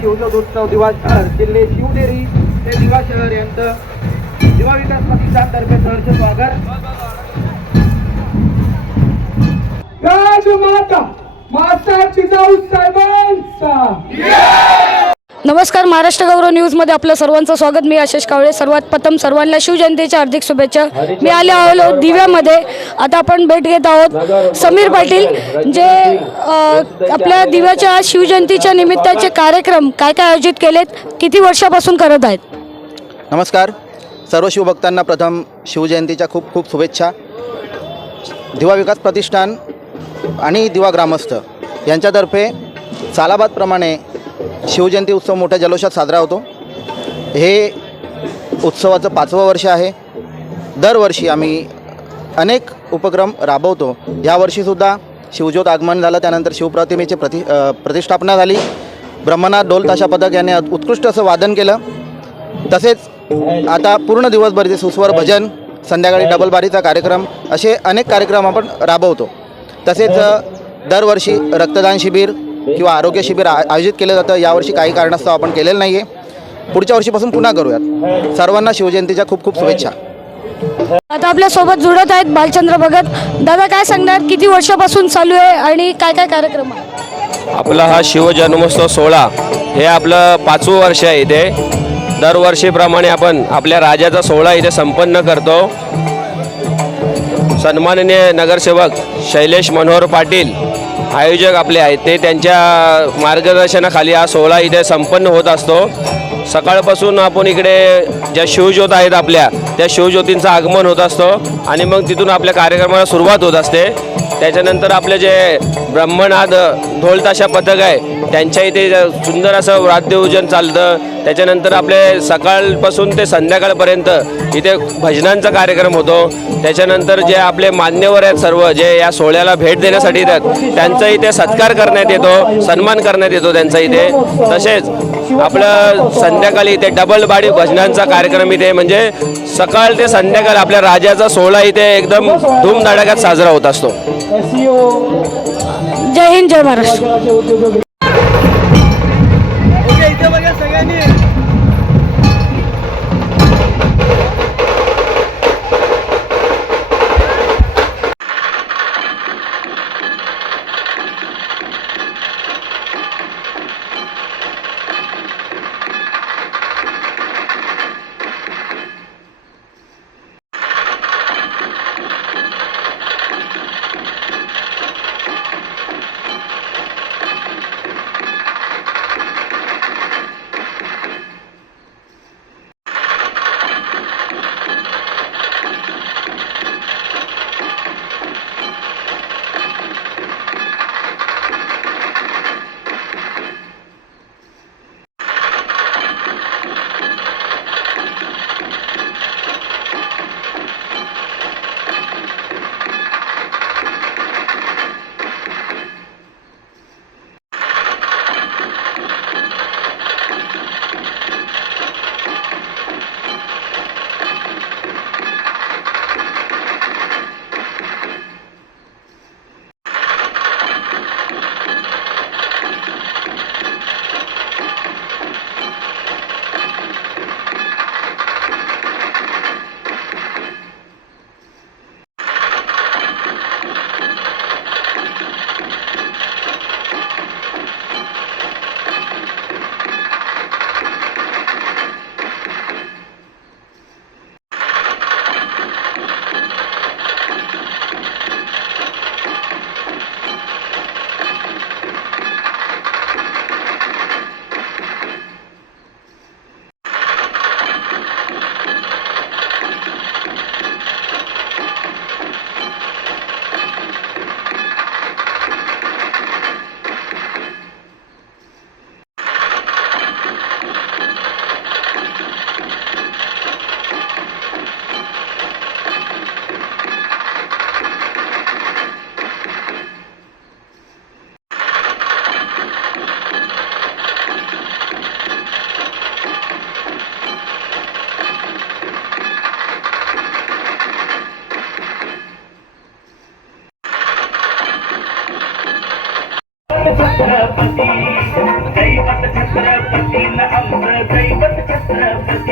सार्वजनिक दिवा शहर जिल्हे शिवनेरी ते दिवा शहर यांचं दिवा विकास प्रतिष्ठानतर्फे सहर्ष स्वागत. राजमाता माता जिजाऊ साहेबांचा. नमस्कार महाराष्ट्र गौरव न्यूजमध्ये आपलं सर्वांचं स्वागत. मी आशिष कावळे सर्वात प्रथम सर्वांना शिवजयंतीच्या हार्दिक शुभेच्छा. मी आले आलो दिव्यामध्ये. आता आपण भेट घेत आहोत समीर पाटील जे आपल्या दिव्याच्या शिवजयंतीच्या निमित्ताचे कार्यक्रम काय काय आयोजित केलेत किती वर्षापासून करत आहेत? नमस्कार. सर्व शिवभक्तांना प्रथम शिवजयंतीच्या खूप खूप शुभेच्छा. दिवा विकास प्रतिष्ठान आणि दिवा ग्रामस्थ यांच्यातर्फे सालाबादप्रमाणे शिवजयंती उत्सव मोठ्या जल्लोषात साजरा होतो. हे उत्सवाचं पाचवं वर्ष आहे. दरवर्षी आम्ही अनेक उपक्रम राबवतो. यावर्षीसुद्धा शिवज्योत आगमन झालं. त्यानंतर शिवप्रतिमेची प्रति प्रतिष्ठापना झाली. ब्रह्मनाथ ढोल ताशा पथक यांनी उत्कृष्ट असं वादन केलं. तसेच आता पूर्ण दिवसभर सुस्वर भजन संध्याकाळी डबलबारीचा कार्यक्रम असे अनेक कार्यक्रम आपण राबवतो. तसेच दरवर्षी रक्तदान शिबिर किंवा आरोग्य शिबिर आयोजित केलं जातं यावर्षी काही कारणास्तव आपण केलेलं नाही आहे पुढच्या वर्षीपासून पुन्हा करूयात. सर्वांना शिवजयंतीच्या खूप खूप शुभेच्छा. आता आपल्यासोबत जुळत आहेत बालचंद्र भगत. दादा काय सांगणार? किती वर्षापासून चालू आहे आणि काय काय कार्यक्रम आहे आपला हा शिवजन्मोत्सव सोहळा हे आपलं पाचवं वर्ष आहे इथे. दरवर्षीप्रमाणे आपण आपल्या राजाचा सोहळा इथे संपन्न करतो. सन्माननीय नगरसेवक शैलेश मनोहर पाटील आयोजक आपले आहेत. ते त्यांच्या मार्गदर्शनाखाली हा सोहळा इथे संपन्न होत असतो. सकाळपासून आपण इकडे ज्या शिवज्योत आहेत आपल्या त्या शिवज्योतींचं आगमन होत असतो आणि मग तिथून आपल्या कार्यक्रमाला सुरुवात होत असते. त्याच्यानंतर आपले जे ब्रह्मनाद ढोलताशा पथक आहे त्यांच्या इथे सुंदर असं वाद्यपूजन चालतं. त्याच्यानंतर आपले सकाळपासून ते संध्याकाळपर्यंत इथे भजनांचा कार्यक्रम होतो. त्याच्यानंतर जे आपले मान्यवर आहेत सर्व जे या सोहळ्याला भेट देण्यासाठी येतात त्यांचा इथे सत्कार करण्यात येतो सन्मान करण्यात येतो त्यांचा इथे. तसेच आपलं संध्याकाळी इथे डबल बाडी भजनांचा कार्यक्रम इथे म्हणजे सकाळ ते संध्याकाळ आपल्या राजाचा सोहळा इथे एकदम धूमधडाक्यात साजरा होत असतो. जय हिंद जय महाराष्ट्र. ओके इथे बघा सगळ्यांनी. كيف تكسر فتيل حمزة كيف تكسر فتيل